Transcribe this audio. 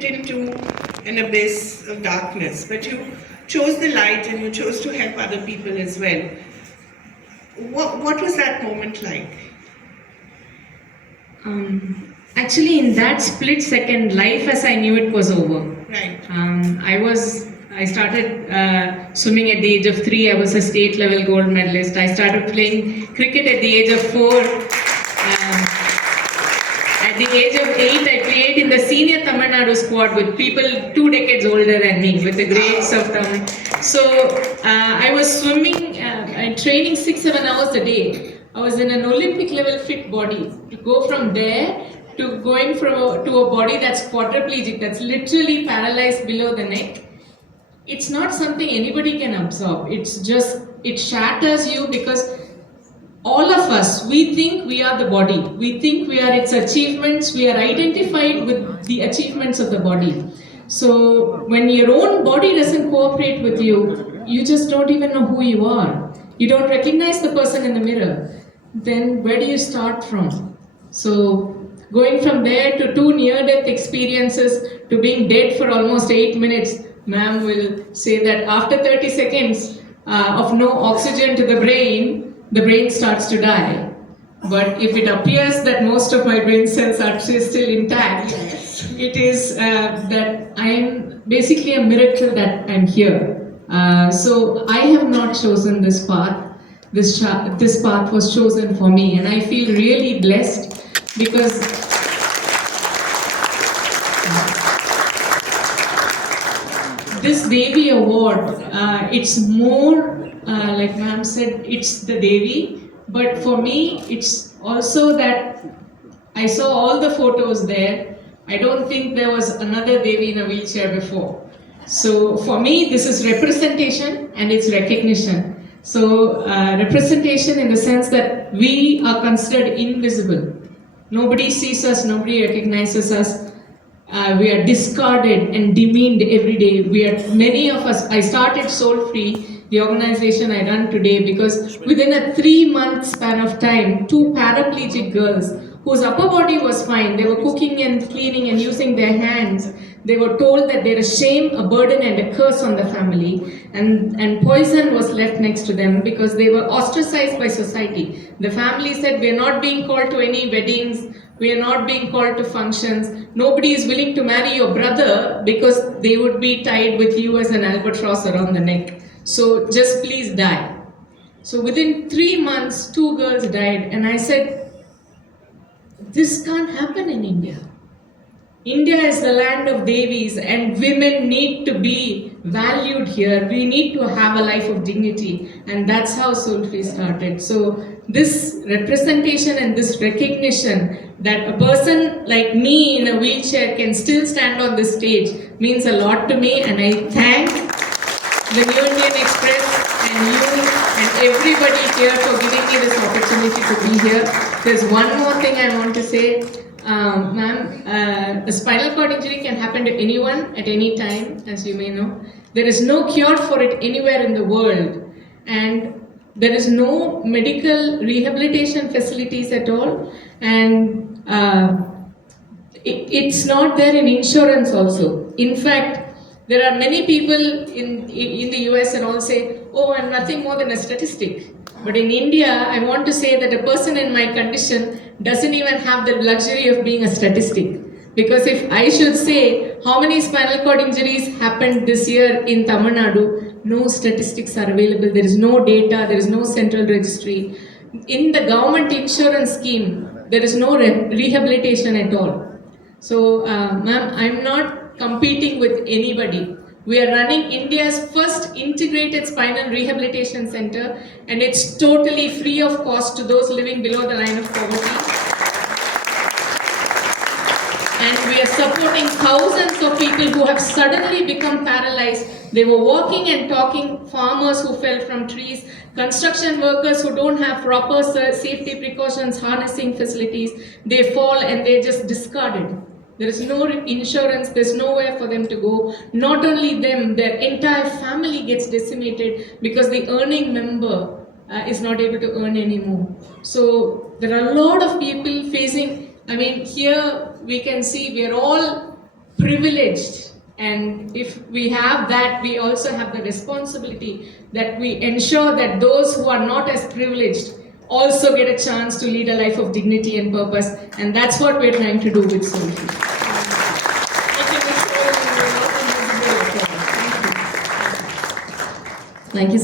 slipped into an abyss of darkness, but you chose the light and you chose to help other people as well. What was that moment like? Actually, in that split second, life as I knew it was over. Right. I started swimming at the age of 3. I was a state level gold medalist. I started playing cricket at the age of 4. At the age of 8, I played in the senior Tamil Nadu squad with people 2 decades older than me, with the grades of Tamil. So I was swimming and training 6-7 hours a day. I was in an Olympic level fit body. To go from there to going to a body that's quadriplegic, that's literally paralyzed below the neck, it's not something anybody can absorb. It shatters you, because all of us, we think we are the body. We think we are its achievements. We are identified with the achievements of the body. So when your own body doesn't cooperate with you, you just don't even know who you are. You don't recognize the person in the mirror. Then where do you start from? So going from there to 2 near-death experiences to being dead for almost 8 minutes, ma'am will say that after 30 seconds of no oxygen to the brain starts to die. But if it appears that most of my brain cells are still intact, it is that I am basically a miracle that I'm here. So I have not chosen this path. This path was chosen for me, and I feel really blessed because this Devi Award, it's more like ma'am said, it's the Devi, but for me, it's also that I saw all the photos there. I don't think there was another Devi in a wheelchair before. So for me, this is representation and it's recognition. So representation in the sense that we are considered invisible. Nobody sees us, nobody recognizes us. We are discarded and demeaned every day. Many of us, I started Soulfree, the organization I run today, because within a 3-month span of time, 2 paraplegic girls whose upper body was fine, they were cooking and cleaning and using their hands. They were told that they're a shame, a burden and a curse on the family, and poison was left next to them because they were ostracized by society. The family said, we are not being called to any weddings, we are not being called to functions, nobody is willing to marry your brother because they would be tied with you as an albatross around the neck. So just please die. So within 3 months, 2 girls died, and I said, this can't happen in India. India is the land of Devis, and women need to be valued here. We need to have a life of dignity, and that's how Soulfree started. So this representation and this recognition that a person like me in a wheelchair can still stand on this stage means a lot to me, and I thank the New Indian Express and you and everybody here for giving me this opportunity to be here. There's one more thing I want to say. Ma'am, a spinal cord injury can happen to anyone at any time, as you may know. There is no cure for it anywhere in the world, and there is no medical rehabilitation facilities at all, and it's not there in insurance also. In fact, there are many people in the US and all say, oh, I'm nothing more than a statistic. But in India, I want to say that a person in my condition doesn't even have the luxury of being a statistic. Because if I should say how many spinal cord injuries happened this year in Tamil Nadu, no statistics are available. There is no data, there is no central registry. In the government insurance scheme, there is no rehabilitation at all. So, ma'am, I'm not competing with anybody. We are running India's first integrated spinal rehabilitation center, and it's totally free of cost to those living below the line of poverty. And we are supporting thousands of people who have suddenly become paralyzed. They were walking and talking, farmers who fell from trees, construction workers who don't have proper safety precautions, harnessing facilities. They fall and they're just discarded. There is no insurance, there's nowhere for them to go. Not only them, their entire family gets decimated because the earning member is not able to earn anymore. So there are a lot of people facing, here we can see we are all privileged. And if we have that, we also have the responsibility that we ensure that those who are not as privileged also get a chance to lead a life of dignity and purpose. And that's what we're trying to do with Soulfree. Thank you.